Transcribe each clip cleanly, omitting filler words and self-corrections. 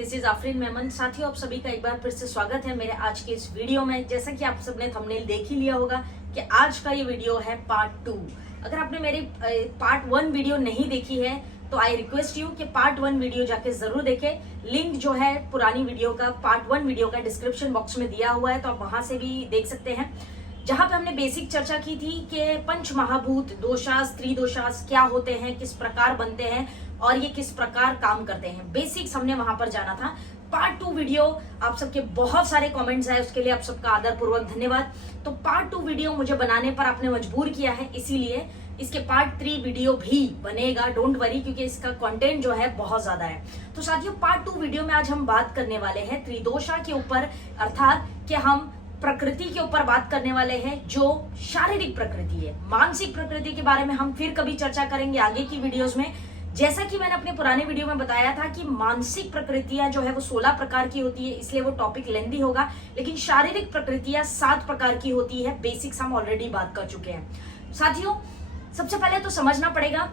This is Afreen Memon. साथियों, आप सभी का एक बार फिर से स्वागत है मेरे आज के इस वीडियो में। जैसा कि आप सबने थंबनेल देख ही लिया होगा कि आज का ये वीडियो है पार्ट 2। अगर आपने मेरी पार्ट 1 वीडियो नहीं देखी है तो आई रिक्वेस्ट यू कि पार्ट 1 वीडियो जाके जरूर देखें। लिंक जो है पुरानी वीडियो का, पार्ट 1 वीडियो का डिस्क्रिप्शन बॉक्स में दिया हुआ है, तो आप वहां से भी देख सकते हैं, जहां पे हमने बेसिक चर्चा की थी कि पंच महाभूत दोषास त्रिदोषास क्या होते हैं, किस प्रकार बनते हैं और ये किस प्रकार काम करते हैं। बेसिक्स हमने वहां पर जाना था। पार्ट 2 वीडियो, आप सबके बहुत सारे कमेंट्स आए, उसके लिए आप सबका आदरपूर्वक धन्यवाद। तो पार्ट 2 वीडियो मुझे बनाने पर आपने मजबूर किया है, इसीलिए इसके पार्ट 3 वीडियो भी बनेगा, डोंट वरी, क्योंकि इसका कंटेंट जो है बहुत ज्यादा है। तो साथियों, पार्ट 2 वीडियो में आज हम बात करने वाले हैं त्रिदोषा के ऊपर, अर्थात कि हम प्रकृति के ऊपर बात करने वाले हैं, जो शारीरिक प्रकृति है। मानसिक प्रकृति के बारे में हम फिर कभी चर्चा करेंगे आगे की वीडियोस में। जैसा कि मैंने अपने पुराने वीडियो में बताया था कि मानसिक प्रकृतियां जो है वो 16 प्रकार की होती है, इसलिए वो टॉपिक लेंदी होगा, लेकिन शारीरिक प्रकृतियां 7 प्रकार की होती है। बेसिक्स हम ऑलरेडी बात कर चुके हैं। साथियों, सबसे पहले तो समझना पड़ेगा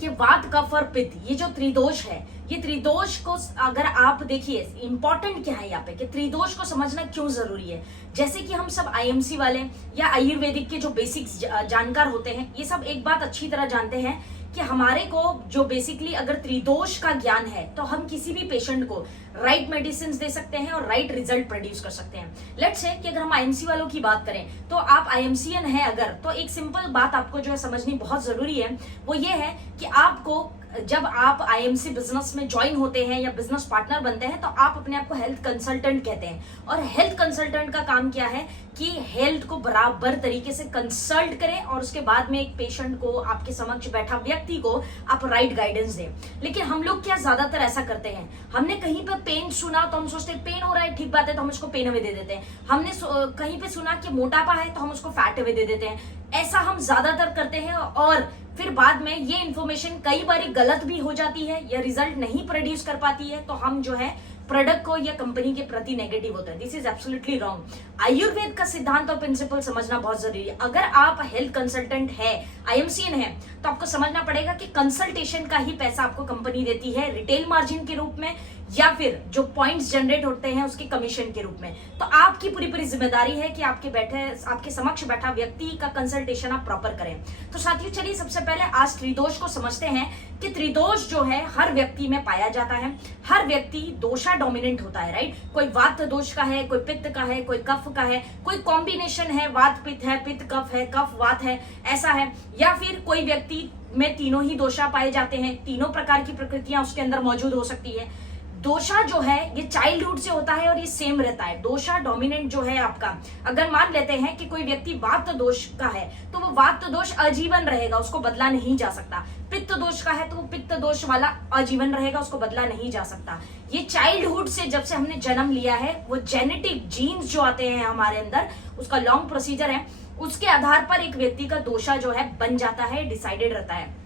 कि वात, कफ और पित्त, ये जो त्रिदोष है, ये त्रिदोष को अगर आप देखिए, इंपॉर्टेंट क्या है यहाँ पे कि त्रिदोष को समझना क्यों जरूरी है। जैसे कि हम सब आईएमसी वाले या आयुर्वेदिक के जो बेसिक्स जानकार होते हैं, ये सब एक बात अच्छी तरह जानते हैं कि हमारे को जो बेसिकली अगर त्रिदोष का ज्ञान है तो हम किसी भी पेशेंट को राइट मेडिसिन दे सकते हैं और राइट रिजल्ट प्रोड्यूस कर सकते हैं। लेट्स से कि अगर हम आईएमसी वालों की बात करें, तो आप आईएमसीएन है अगर, तो एक सिंपल बात आपको जो है समझनी बहुत जरूरी है, वो ये है कि आपको जब आप आईएमसी बिजनेस में ज्वाइन होते हैं या बिजनेस पार्टनर बनते हैं, तो आप अपने आप को हेल्थ कंसल्टेंट कहते हैं। और हेल्थ कंसल्टेंट का काम क्या है कि हेल्थ को बराबर तरीके से कंसल्ट करें और उसके बाद में एक पेशेंट को, आपके समक्ष बैठा व्यक्ति को आप राइट गाइडेंस दें। लेकिन हम लोग क्या ज्यादातर ऐसा करते हैं, हमने कहीं पर पेन सुना तो हम सोचते हैं पेन हो रहा है, ठीक बात है, तो हम उसको पेन अवे दे देते हैं। हमने कहीं पे सुना कि मोटापा है तो हम उसको फैट अवे दे देते हैं। ऐसा हम ज्यादातर करते हैं और फिर बाद में ये इंफॉर्मेशन कई बार गलत भी हो जाती है या रिजल्ट नहीं प्रोड्यूस कर पाती है, तो हम जो है प्रोडक्ट को या कंपनी के प्रति नेगेटिव होता है। This is absolutely wrong. Ayurveda का सिद्धांत और प्रिंसिपल समझना बहुत जरूरी है। अगर आप हेल्थ कंसल्टेंट है, आईएमसीएन है, तो आपको समझना पड़ेगा कि कंसल्टेशन का ही पैसा आपको कंपनी देती है, रिटेल मार्जिन के रूप में या फिर जो पॉइंट्स जनरेट होते हैं उसके कमीशन के रूप में। तो आपकी पूरी जिम्मेदारी है कि आपके समक्ष बैठा व्यक्ति का कंसल्टेशन आप प्रॉपर करें। तो साथियों, चलिए सबसे पहले आज त्रिदोष को समझते हैं कि त्रिदोष जो है हर व्यक्ति में पाया जाता है। हर व्यक्ति दोषा डोमिनेंट होता है, राइट। कोई वात दोष का है, कोई पित्त का है, कोई कफ का है, कोई कॉम्बिनेशन है, वात पित्त है, पित्त कफ है, कफ वात है, ऐसा है। या फिर कोई व्यक्ति में तीनों ही दोषा पाए जाते हैं, तीनों प्रकार की प्रकृतियां उसके अंदर मौजूद हो सकती है। दोषा जो है ये चाइल्डहुड से होता है और ये सेम रहता है। दोषा डोमिनेंट जो है आपका, अगर मान लेते हैं कि कोई व्यक्ति वात दोष का है तो वो वात दोष आजीवन रहेगा, उसको बदला नहीं जा सकता। पित्त दोष का है तो वो पित्त दोष वाला आजीवन रहेगा, उसको बदला नहीं जा सकता। ये चाइल्डहुड से, जब से हमने जन्म लिया है, वो जेनेटिक जीन्स जो आते हैं हमारे अंदर, उसका लॉन्ग प्रोसीजर है, उसके आधार पर एक व्यक्ति का दोषा जो है बन जाता है, डिसाइडेड रहता है।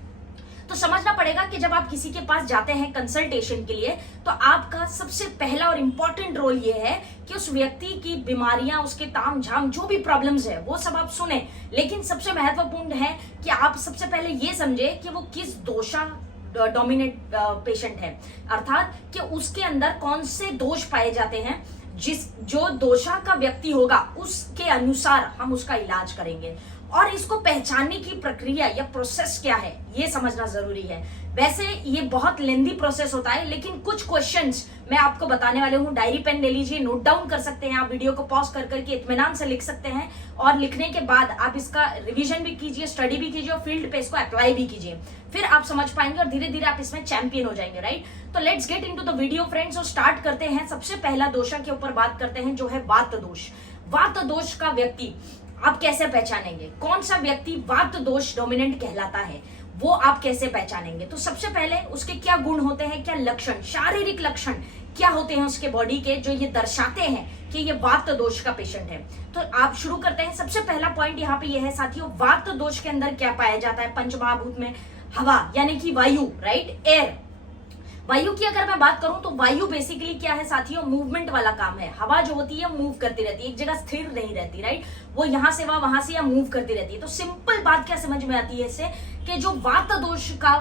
तो समझना पड़ेगा कि जब आप किसी के पास जाते हैं कंसल्टेशन के लिए, तो आपका सबसे पहला और इंपॉर्टेंट रोल ये है कि उस व्यक्ति की बीमारियां, उसके ताम झाम जो भी प्रॉब्लम्स है वो सब आप सुने। लेकिन सबसे महत्वपूर्ण है कि आप सबसे पहले ये समझे कि वो किस दोषा डोमिनेट पेशेंट है, अर्थात कि उसके अंदर कौन से दोष पाए जाते हैं। जो दोषा का व्यक्ति होगा उसके अनुसार हम उसका इलाज करेंगे। और इसको पहचानने की प्रक्रिया या प्रोसेस क्या है, ये समझना जरूरी है। वैसे ये बहुत लेंदी प्रोसेस होता है, लेकिन कुछ क्वेश्चंस मैं आपको बताने वाले हूँ। डायरी पेन ले लीजिए, नोट डाउन कर सकते हैं, आप वीडियो को पॉज कर करके इत्मीनान से लिख सकते हैं, और लिखने के बाद आप इसका रिवीजन भी कीजिए, स्टडी भी कीजिए और फील्ड पे इसको अप्लाई भी कीजिए। फिर आप समझ पाएंगे और धीरे धीरे आप इसमें चैंपियन हो जाएंगे, राइट। तो let's get into the video friends, और स्टार्ट करते हैं। सबसे पहला दोषा के ऊपर बात करते हैं, जो है वात दोष। वात दोष का व्यक्ति आप कैसे पहचानेंगे, कौन सा व्यक्ति वात दोष डोमिनेंट कहलाता है, वो आप कैसे पहचानेंगे। तो सबसे पहले उसके क्या गुण होते हैं, क्या लक्षण, शारीरिक लक्षण क्या होते हैं उसके बॉडी के, जो ये दर्शाते हैं कि ये वात दोष का पेशेंट है। तो आप शुरू करते हैं। सबसे पहला पॉइंट यहाँ पे ये है साथियों, वात दोष के अंदर क्या पाया जाता है। पंचमहाभूत में हवा यानी कि वायु, राइट, एयर। वायु की अगर मैं बात करूं तो वायु बेसिकली क्या है साथियों, मूवमेंट वाला काम है। हवा जो होती है मूव करती रहती है, एक जगह स्थिर नहीं रहती, राइट। वो यहां से वहां से या मूव करती रहती है। तो सिंपल बात क्या समझ में आती है इससे कि जो वात दोष का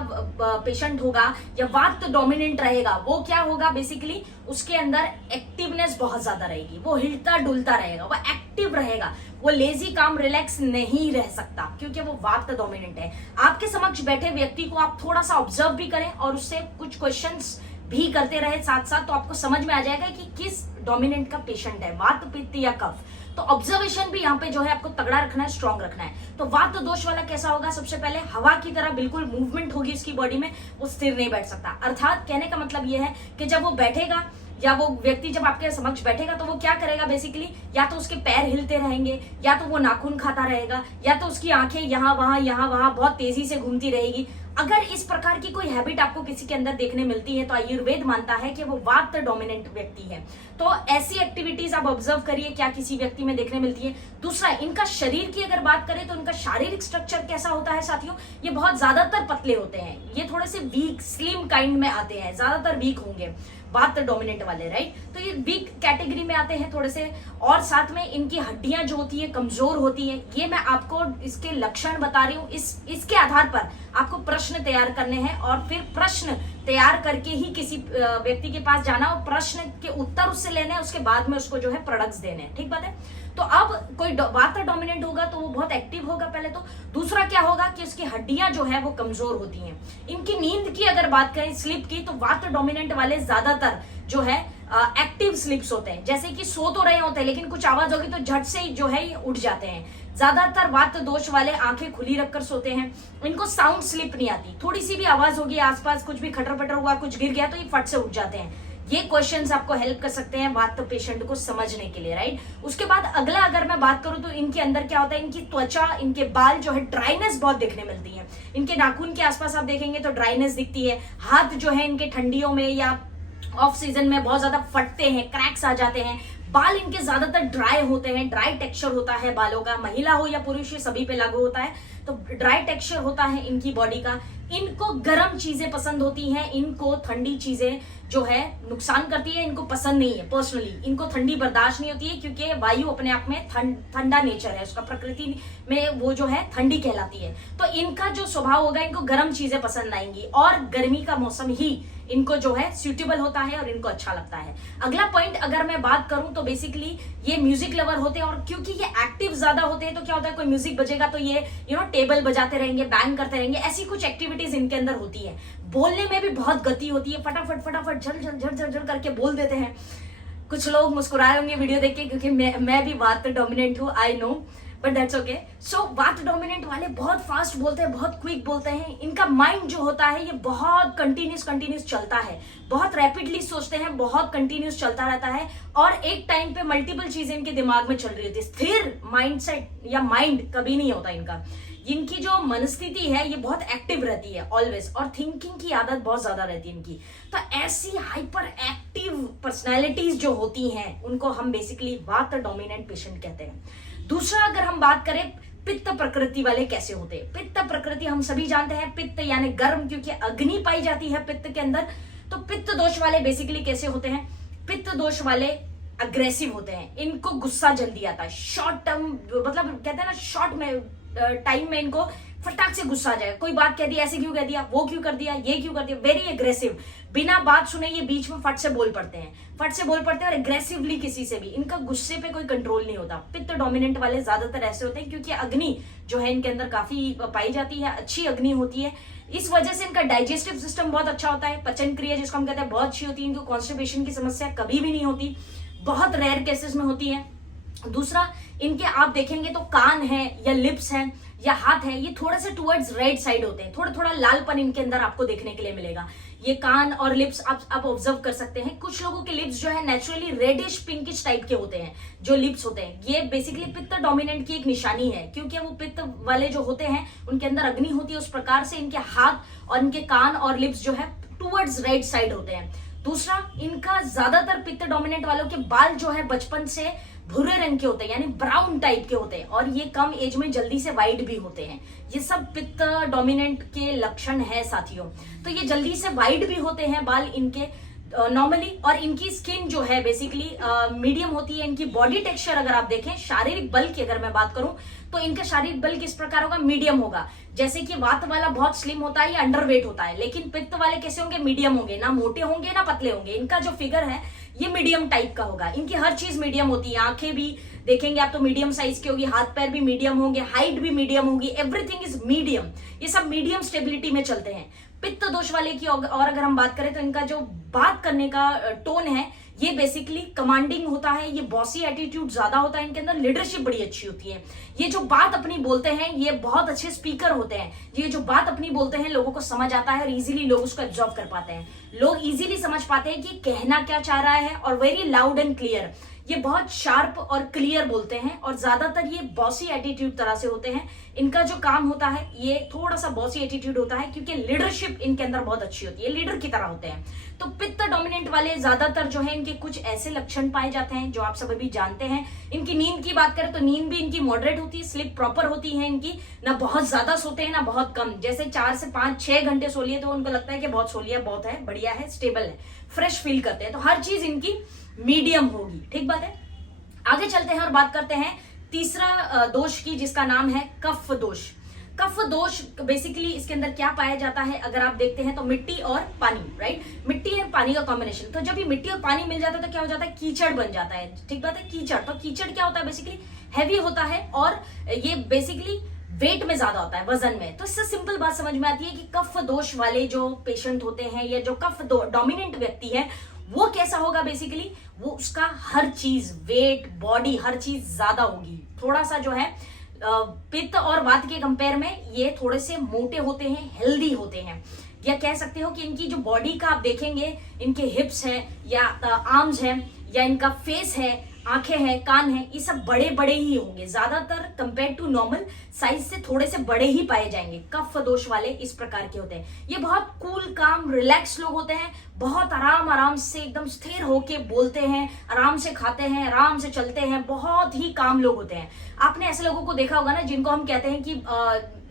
पेशेंट होगा या वात डोमिनेंट रहेगा वो क्या होगा, बेसिकली उसके अंदर एक्टिवनेस बहुत ज्यादा रहेगी, वो हिलता डुलता रहेगा, वो एक्टिव रहेगा, वो लेजी काम रिलैक्स नहीं रह सकता क्योंकि वो वात डोमिनेंट है। आपके समक्ष बैठे व्यक्ति को आप थोड़ा सा ऑब्जर्व भी करें और उससे कुछ क्वेश्चंस भी करते रहे साथ साथ, तो आपको समझ में आ जाएगा कि किस डोमिनेंट का पेशेंट है, वात पित्त या कफ। तो ऑब्जर्वेशन भी यहाँ पे जो है आपको तगड़ा रखना है, स्ट्रांग रखना है। तो वात दोष वाला कैसा होगा, सबसे पहले हवा की तरह बिल्कुल मूवमेंट होगी उसकी बॉडी में, वो स्थिर नहीं बैठ सकता। अर्थात कहने का मतलब ये है कि जब वो बैठेगा या वो व्यक्ति जब आपके समक्ष बैठेगा तो वो क्या करेगा, बेसिकली या तो उसके पैर हिलते रहेंगे, या तो वो नाखून खाता रहेगा, या तो उसकी आंखें यहाँ वहां बहुत तेजी से घूमती रहेगी। अगर इस प्रकार की कोई हैबिट आपको किसी के अंदर देखने मिलती है तो आयुर्वेद मानता है कि वो वात डोमिनेंट व्यक्ति है। तो ऐसी एक्टिविटीज आप ऑब्जर्व करिए क्या किसी व्यक्ति में देखने मिलती है। दूसरा, इनका शरीर की अगर बात करें तो इनका शारीरिक स्ट्रक्चर कैसा होता है साथियों, ये बहुत ज्यादातर पतले होते हैं, ये थोड़े से वीक स्लिम काइंड में आते हैं, ज्यादातर वीक होंगे वात डोमिनेंट वाले, राइट। तो ये वीक कैटेगरी में आते हैं थोड़े से, और साथ में इनकी हड्डियां जो होती है कमजोर होती है। ये मैं आपको इसके लक्षण बता रही हूँ, इसके आधार पर आपको प्रश्न तैयार करने हैं और फिर प्रश्न तैयार करके ही किसी व्यक्ति के पास जाना और प्रश्न के उत्तर उससे लेने हैं, उसके बाद में उसको जो है प्रोडक्ट्स देने हैं, ठीक बात है। तो अब कोई वात डोमिनेंट होगा तो वो बहुत एक्टिव होगा पहले तो। दूसरा क्या होगा कि उसकी हड्डियां जो है वो कमजोर होती हैं। इनकी नींद की अगर बात करें, स्लीप की, तो वात डोमिनेंट वाले ज्यादातर जो है एक्टिव स्लीप्स होते हैं, जैसे कि सो तो रहे होते हैं लेकिन कुछ आवाज होगी तो झट से जो है ये उठ जाते हैं। ज्यादातर वात दोष वाले आंखें खुली रखकर सोते हैं, इनको साउंड स्लीप नहीं आती, थोड़ी सी भी आवाज होगी आसपास, कुछ भी खटर पटर हुआ, कुछ गिर गया तो ये फट से उठ जाते हैं। ये क्वेश्चंस आपको हेल्प कर सकते हैं वात पेशेंट को समझने के लिए, राइट। उसके बाद अगला अगर मैं बात करूं तो इनके अंदर क्या होता है, इनकी त्वचा, इनके बाल जो है ड्राइनेस बहुत देखने मिलती है। इनके नाखून के आसपास आप देखेंगे तो ड्राइनेस दिखती है। हाथ जो है इनके ठंडियों में या ऑफ सीजन में बहुत ज्यादा फटते हैं, क्रैक्स आ जाते हैं। बाल इनके ज्यादातर ड्राई होते हैं, ड्राई टेक्सचर होता है बालों का, महिला हो या पुरुष, ये सभी पे लागू होता है। तो ड्राई टेक्सचर होता है इनकी बॉडी का। इनको गर्म चीजें पसंद होती हैं, इनको ठंडी चीजें जो है नुकसान करती है, इनको पसंद नहीं है। पर्सनली इनको ठंडी बर्दाश्त नहीं होती है क्योंकि वायु अपने आप में ठंडा नेचर है उसका, प्रकृति में वो जो है ठंडी कहलाती है। तो इनका जो स्वभाव होगा, इनको गर्म चीजें पसंद आएंगी और गर्मी का मौसम ही इनको जो है सूटेबल होता है और इनको अच्छा लगता है। अगला पॉइंट अगर मैं बात करूं तो बेसिकली ये म्यूजिक लवर होते हैं, और क्योंकि ये एक्टिव ज्यादा होते हैं तो क्या होता है, कोई म्यूजिक बजेगा तो ये टेबल बजाते रहेंगे, बैंग करते रहेंगे, ऐसी कुछ एक्टिविटीज इनके अंदर होती है। बोलने में भी बहुत गति होती है, फटाफट फटाफट झल झल झल झल झल करके बोल देते हैं। कुछ लोग मुस्कुराए होंगे वीडियो देख के क्योंकि मैं भी वात डोमिनेंट हूँ, I know, but that's okay. So vata dominant वाले बहुत फास्ट बोलते हैं, बहुत क्विक बोलते हैं। इनका माइंड जो होता है ये बहुत कंटिन्यूस चलता है, बहुत रैपिडली सोचते हैं, बहुत कंटिन्यूस चलता रहता है और एक टाइम पे मल्टीपल चीजें इनके दिमाग में चल रही होती है। स्थिर माइंडसेट या माइंड कभी नहीं होता इनका। इनकी जो मनस्थिति है ये बहुत एक्टिव रहती है ऑलवेज, और थिंकिंग की आदत बहुत ज्यादा रहती है इनकी। तो ऐसी हाइपर एक्टिव पर्सनैलिटीज जो होती हैं उनको हम बेसिकली वात डोमिनेंट पेशेंट कहते हैं। दूसरा, अगर हम बात करें पित्त प्रकृति वाले कैसे होते हैं। पित्त प्रकृति हम सभी जानते हैं, पित्त यानी गर्म, क्योंकि अग्नि पाई जाती है पित्त के अंदर। तो पित्त दोष वाले बेसिकली कैसे होते हैं, पित्त दोष वाले अग्रेसिव होते हैं, इनको गुस्सा जल्दी आता है, शॉर्ट टर्म, मतलब कहते हैं ना शॉर्ट में टाइम में इनको फटाक से गुस्सा आ जाएगा। कोई बात कह दी, ऐसे क्यों कह दिया, वो क्यों कर दिया, ये क्यों कर दिया, वेरी एग्रेसिव, बिना बात सुने ये बीच में फट से बोल पड़ते हैं, फट से बोल पड़ते हैं और एग्रेसिवली किसी से भी, इनका गुस्से पे कोई कंट्रोल नहीं होता। पित्त डोमिनेंट वाले ज्यादातर ऐसे होते हैं क्योंकि अग्नि जो है इनके अंदर काफी पाई जाती है, अच्छी अग्नि होती है। इस वजह से इनका डाइजेस्टिव सिस्टम बहुत अच्छा होता है, पचन क्रिया जिसको हम कहते हैं बहुत अच्छी होती है, इनको कॉन्स्टिपेशन की समस्या कभी भी नहीं होती, बहुत रेयर केसेस में होती है। दूसरा, इनके आप देखेंगे तो कान है या लिप्स है या हाथ है, ये थोड़े से टुवर्ड्स राइट साइड होते हैं, थोड़ा थोड़ा लालपन इनके अंदर आपको देखने के लिए मिलेगा। ये कान और लिप्स आप ऑब्जर्व कर सकते हैं। कुछ लोगों के लिप्स जो है नेचुरली रेडिश पिंकिश टाइप के होते हैं, जो लिप्स होते हैं, ये बेसिकली पित्त डोमिनेंट की एक निशानी है, क्योंकि वो पित्त वाले जो होते हैं उनके अंदर अग्नि होती है, उस प्रकार से इनके हाथ और इनके कान और लिप्स जो है टुवर्ड्स राइट साइड होते हैं। दूसरा, इनका ज्यादातर पित्त डोमिनेंट वालों के बाल जो है बचपन से भूरे रंग के होते हैं, यानी ब्राउन टाइप के होते हैं, और ये कम एज में जल्दी से वाइट भी होते हैं। ये सब पित्त डोमिनेंट के लक्षण है साथियों। तो ये जल्दी से वाइट भी होते हैं बाल इनके। नॉर्मली, और इनकी स्किन जो है बेसिकली मीडियम होती है। इनकी बॉडी टेक्सचर अगर आप देखें, शारीरिक बल की अगर मैं बात करूं तो इनका शारीरिक बल किस प्रकार होगा, मीडियम होगा। जैसे कि वात वाला बहुत स्लिम होता है या अंडरवेट होता है, लेकिन पित्त वाले कैसे होंगे, मीडियम होंगे, ना मोटे होंगे ना पतले होंगे। इनका जो फिगर है ये मीडियम टाइप का होगा। इनकी हर चीज मीडियम होती है, आंखें भी देखेंगे आप तो मीडियम साइज की होगी, हाथ पैर भी मीडियम होंगे, हाइट भी मीडियम होगी, एवरीथिंग इज मीडियम। ये सब मीडियम स्टेबिलिटी में चलते हैं। पित्त दोष वाले की और अगर हम बात करें तो इनका जो बात करने का टोन है ये बेसिकली कमांडिंग होता है, ये बॉसी एटीट्यूड ज्यादा होता है, इनके अंदर लीडरशिप बड़ी अच्छी होती है। ये जो बात अपनी बोलते हैं ये बहुत अच्छे स्पीकर होते हैं। ये जो बात अपनी बोलते हैं लोगों को समझ आता है और इजीली लोग उसको एब्जॉर्व कर पाते हैं। लोग इजीली समझ पाते हैं कि कहना क्या चाह रहा है, और वेरी लाउड एंड क्लियर। ये बहुत शार्प और क्लियर बोलते हैं, और ज्यादातर ये बॉसी एटीट्यूड तरह से होते हैं। इनका जो काम होता है ये थोड़ा सा बॉसी एटीट्यूड होता है, क्योंकि लीडरशिप इनके अंदर बहुत अच्छी होती है, लीडर की तरह होते हैं। तो पित्त डोमिनेंट वाले ज्यादातर जो है इनके कुछ ऐसे लक्षण पाए जाते हैं जो आप सब अभी जानते हैं। इनकी नींद की बात करें तो नींद भी इनकी मॉडरेट होती है, स्लीप प्रॉपर होती है इनकी, ना बहुत ज्यादा सोते हैं ना बहुत कम। जैसे 4 से 5-6 घंटे सो लिए तो उनको लगता है कि बहुत सो लिया, बहुत है, बढ़िया है, स्टेबल है, फ्रेश फील करते हैं। तो हर चीज इनकी मीडियम होगी, ठीक बात है। आगे चलते हैं और बात करते हैं तीसरा दोष की, जिसका नाम है कफ दोष। कफ दोष बेसिकली इसके अंदर क्या पाया जाता है, अगर आप देखते हैं तो मिट्टी और पानी, राइट, मिट्टी और पानी का कॉम्बिनेशन। तो जब ये मिट्टी और पानी मिल जाता है तो क्या हो जाता है, कीचड़ बन जाता है, ठीक बात है, कीचड़। तो कीचड़ क्या होता है, बेसिकली हैवी होता है, और ये बेसिकली वेट में ज्यादा होता है, वजन में। तो इससे सिंपल बात समझ में आती है कि कफ दोष वाले जो पेशेंट होते हैं या जो कफ डोमिनेंट व्यक्ति है वो कैसा होगा, बेसिकली वो उसका हर चीज, वेट, बॉडी, हर चीज ज्यादा होगी। थोड़ा सा जो है पित्त और वात के कंपेयर में ये थोड़े से मोटे होते हैं, हेल्दी होते हैं, या कह सकते हो कि इनकी जो बॉडी का आप देखेंगे, इनके हिप्स है या आर्म्स है या इनका फेस है, आंखें हैं, कान हैं, ये सब बड़े बड़े ही होंगे, ज्यादातर कंपेयर टू नॉर्मल साइज से थोड़े से बड़े ही पाए जाएंगे। कफ दोष वाले इस प्रकार के होते हैं। ये बहुत कूल, काम, रिलैक्स लोग होते हैं, बहुत आराम से एकदम स्थिर होके बोलते हैं, आराम से खाते हैं, आराम से चलते हैं, बहुत ही काम लोग होते हैं। आपने ऐसे लोगों को देखा होगा ना जिनको हम कहते हैं कि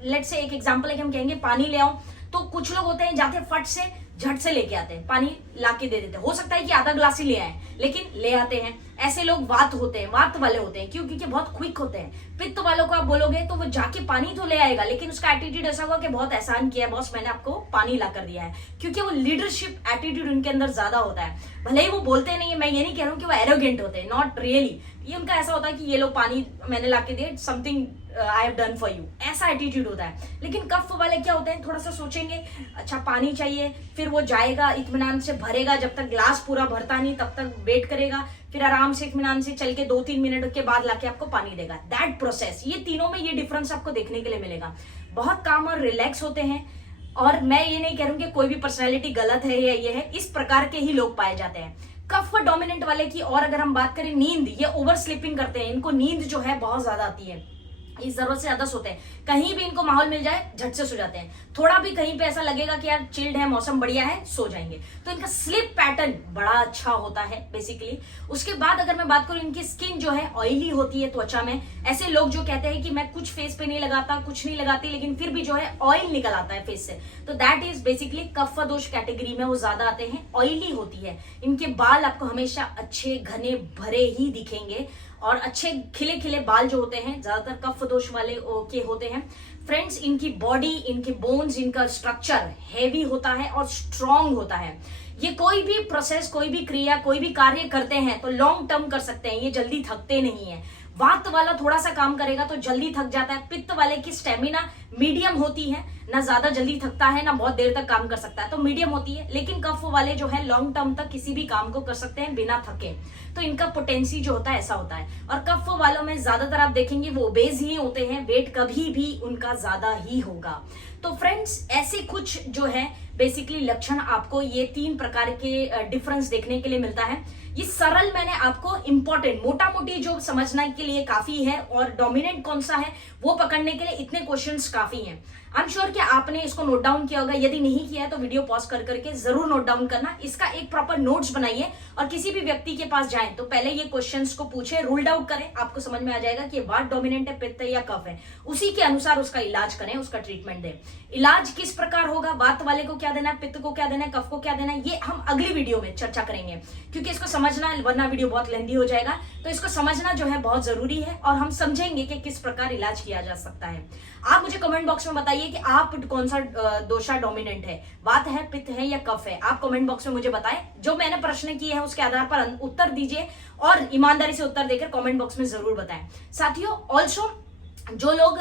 लेट्स से एक एग्जांपल है कि हम कहेंगे पानी ले आओ, तो कुछ लोग होते हैं जाते फट से झट से लेके आते हैं, पानी लाके दे देते हैं। हो सकता है कि आधा ग्लास ही ले आए लेकिन ले आते हैं। ऐसे लोग वात होते हैं, वात वाले होते हैं, क्यों? क्योंकि बहुत क्विक होते हैं। पित्त वालों को आप बोलोगे तो वो जाके पानी तो ले आएगा, लेकिन उसका एटीट्यूड ऐसा होगा कि बहुत एहसान किया है बॉस, मैंने आपको पानी ला कर दिया है, क्योंकि वो लीडरशिप एटीट्यूड उनके अंदर ज्यादा होता है। भले ही वो बोलते नहीं है, मैं ये नहीं कह रहा हूँ कि वो एरोगेंट होते हैं, नॉट रियली। ये उनका ऐसा होता है कि ये लो पानी मैंने ला के दिया, something I have done for you, ऐसा एटीट्यूड होता है। लेकिन कफ वाले क्या होते हैं, थोड़ा सा सोचेंगे, अच्छा पानी चाहिए, फिर वो जाएगा, इत्मीनान से भरेगा, जब तक ग्लास पूरा भरता नहीं तब तक वेट करेगा, फिर आराम से इत्मीनान से चल के 2-3 मिनट के बाद लाके आपको पानी देगा। दैट प्रोसेस, ये तीनों में ये डिफरेंस आपको देखने के लिए मिलेगा। बहुत काम और रिलैक्स होते हैं। और मैं ये नहीं कह रहा हूं कि कोई भी पर्सनैलिटी गलत है या ये है, इस प्रकार के ही लोग पाए जाते हैं। कफ डोमिनेंट वाले की और अगर हम बात करें, नींद, ये ओवर स्लीपिंग करते हैं, इनको नींद जो है बहुत ज्यादा आती है, इस जरूरत से ज्यादा सोते हैं। कहीं भी इनको माहौल मिल जाए झट से सो जाते हैं, थोड़ा भी कहीं पे ऐसा लगेगा कि यार चिल्ड है, मौसम बढ़िया है, सो जाएंगे। तो इनका स्लीप पैटर्न बड़ा अच्छा होता है बेसिकली। उसके बाद अगर मैं बात करूं, इनकी स्किन जो है ऑयली होती है त्वचा में। ऐसे लोग जो कहते हैं कि मैं कुछ फेस पे नहीं लगाता, कुछ नहीं लगाती, लेकिन फिर भी जो है ऑयल निकल आता है फेस से, तो दैट इज बेसिकली कफ दोष कैटेगरी में वो ज्यादा आते हैं। ऑयली होती है इनके बाल, आपको हमेशा अच्छे घने भरे ही दिखेंगे, और अच्छे खिले खिले बाल जो होते हैं ज्यादातर कफ दोष वाले के होते हैं। फ्रेंड्स, इनकी बॉडी, इनके बोन्स, इनका स्ट्रक्चर हैवी होता है और स्ट्रॉन्ग होता है। ये कोई भी प्रोसेस, कोई भी क्रिया, कोई भी कार्य करते हैं तो लॉन्ग टर्म कर सकते हैं, ये जल्दी थकते नहीं है। वात वाला थोड़ा सा काम करेगा तो जल्दी थक जाता है। पित्त वाले की स्टेमिना मीडियम होती है, ना ज्यादा जल्दी थकता है ना बहुत देर तक काम कर सकता है, तो मीडियम होती है। लेकिन कफ वाले जो है लॉन्ग टर्म तक किसी भी काम को कर सकते हैं बिना थके, तो इनका पोटेंसी जो होता है ऐसा होता है। और कफ वालों में ज्यादातर आप देखेंगे वो ओबेज ही होते हैं, वेट कभी भी उनका ज्यादा ही होगा। तो फ्रेंड्स, ऐसे कुछ जो है बेसिकली लक्षण आपको ये 3 प्रकार के डिफरेंस देखने के लिए मिलता है। ये सरल मैंने आपको इंपॉर्टेंट, मोटा मोटी जो समझने के लिए काफी है, और डोमिनेंट कौन सा है वो पकड़ने के लिए इतने क्वेश्चंस काफी हैं। आई एम श्योर कि आपने इसको नोट डाउन किया होगा। यदि नहीं किया है तो वीडियो पॉज कर करके जरूर नोट डाउन करना। इसका एक प्रॉपर नोट्स बनाइए और किसी भी व्यक्ति के पास जाएं तो पहले ये क्वेश्चंस को पूछे, रूल्ड आउट करें, आपको समझ में आ जाएगा कि वात डोमिनेंट है, पित्त है या कफ है। उसी के अनुसार उसका इलाज करें, उसका ट्रीटमेंट दें। इलाज किस प्रकार होगा, वात वाले को क्या देना है, पित्त को क्या देना है, कफ को क्या देना है, ये हम अगली वीडियो में चर्चा करेंगे, क्योंकि इसको समझना, वरना वीडियो बहुत लेंदी हो जाएगा। तो इसको समझना जो है बहुत जरूरी है, और हम समझेंगे कि किस प्रकार इलाज किया जा सकता है। आप मुझे कमेंट बॉक्स में बताइए कि आप कौन सा दोषा डोमिनेंट है, वात है, पित्त है या कफ है। आप कमेंट बॉक्स में मुझे बताएं, जो मैंने प्रश्न किए हैं उसके आधार पर उत्तर दीजिए, और ईमानदारी से उत्तर देकर कमेंट बॉक्स में जरूर बताएं। साथियों, ऑल्सो जो लोग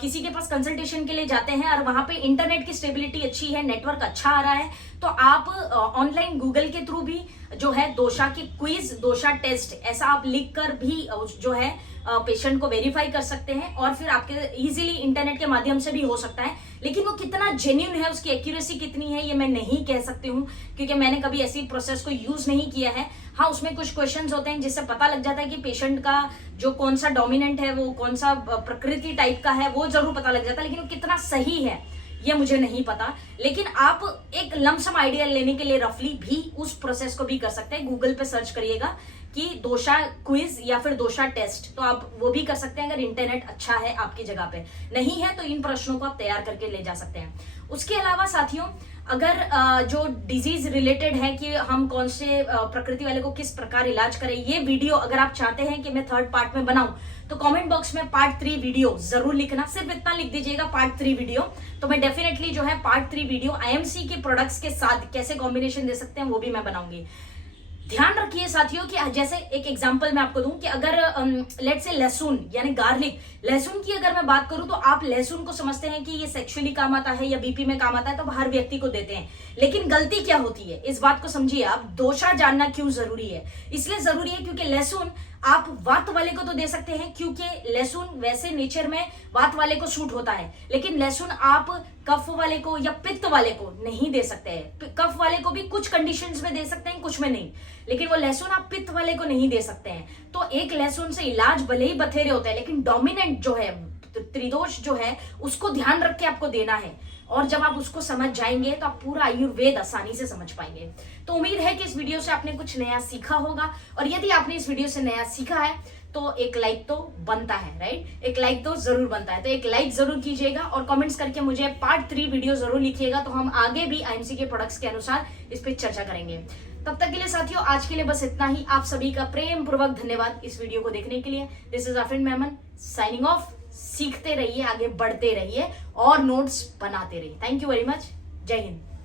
किसी के पास कंसल्टेशन के लिए जाते हैं और वहां पे इंटरनेट की स्टेबिलिटी अच्छी है, नेटवर्क अच्छा आ रहा है, तो आप ऑनलाइन गूगल के थ्रू भी जो है दोषा की क्विज, दोषा टेस्ट ऐसा आप लिख कर भी जो है पेशेंट को वेरीफाई कर सकते हैं, और फिर आपके इजीली इंटरनेट के माध्यम से भी हो सकता है। लेकिन वो कितना जेन्युइन है, उसकी एक्यूरेसी कितनी है, ये मैं नहीं कह सकती हूँ, क्योंकि मैंने कभी ऐसी प्रोसेस को यूज नहीं किया है। हाँ, उसमें कुछ क्वेश्चंस होते हैं जिससे पता लग जाता है कि पेशेंट का जो कौन सा डोमिनेंट है, वो कौन सा प्रकृति टाइप का है, वो जरूर पता लग जाता है, लेकिन वो कितना सही है ये मुझे नहीं पता। लेकिन आप एक लमसम आइडिया लेने के लिए रफली भी उस प्रोसेस को भी कर सकते हैं। गूगल पे सर्च करिएगा कि दोषा क्विज या फिर दोषा टेस्ट, तो आप वो भी कर सकते हैं अगर इंटरनेट अच्छा है आपकी जगह पे। नहीं है तो इन प्रश्नों को आप तैयार करके ले जा सकते हैं। उसके अलावा साथियों, अगर जो डिजीज रिलेटेड है कि हम कौन से प्रकृति वाले को किस प्रकार इलाज करें, ये वीडियो अगर आप चाहते हैं कि मैं 3rd पार्ट में बनाऊं, तो कमेंट बॉक्स में पार्ट 3 वीडियो जरूर लिखना। सिर्फ इतना लिख दीजिएगा, पार्ट 3 वीडियो, तो मैं डेफिनेटली जो है पार्ट 3 वीडियो आईएमसी के प्रोडक्ट्स के साथ कैसे कॉम्बिनेशन दे सकते हैं वो भी मैं बनाऊंगी। ध्यान रखिए साथियों कि जैसे एक एग्जांपल मैं आपको दूं कि अगर लेट्स से लहसुन यानी गार्लिक, लहसुन की अगर मैं बात करूं तो आप लहसुन को समझते हैं कि ये सेक्सुअली काम आता है या बीपी में काम आता है, तो हर व्यक्ति को देते हैं। लेकिन गलती क्या होती है, इस बात को समझिए आप। दोषा जानना क्यों जरूरी है, इसलिए जरूरी है क्योंकि लहसुन आप वात वाले को तो दे सकते हैं, क्योंकि लहसुन वैसे नेचर में वात वाले को सूट होता है, लेकिन लहसुन आप कफ वाले को या पित्त वाले को नहीं दे सकते हैं। कफ वाले को भी कुछ कंडीशंस में दे सकते हैं, कुछ में नहीं, लेकिन वो लहसुन आप पित्त वाले को नहीं दे सकते हैं। तो एक लहसुन से इलाज भले ही बथेरे होते हैं, लेकिन डोमिनेंट जो है, त्रिदोष जो है, उसको ध्यान रख के आपको देना है। और जब आप उसको समझ जाएंगे तो आप पूरा आयुर्वेद आसानी से समझ पाएंगे। तो उम्मीद है कि इस वीडियो से आपने कुछ नया सीखा होगा, और यदि आपने इस वीडियो से नया सीखा है तो एक लाइक तो बनता है, राइट? एक लाइक तो जरूर बनता है, तो एक लाइक जरूर कीजिएगा और कमेंट्स करके मुझे पार्ट 3 वीडियो जरूर लिखिएगा, तो हम आगे भी आईएमसी के प्रोडक्ट्स के अनुसार इस पे चर्चा करेंगे। तब तक के लिए साथियों, आज के लिए बस इतना ही। आप सभी का प्रेम पूर्वक धन्यवाद इस वीडियो को देखने के लिए। This is Afreen Memon signing off. सीखते रहिए, आगे बढ़ते रहिए और नोट्स बनाते रहिए। Thank you very much. जय हिंद।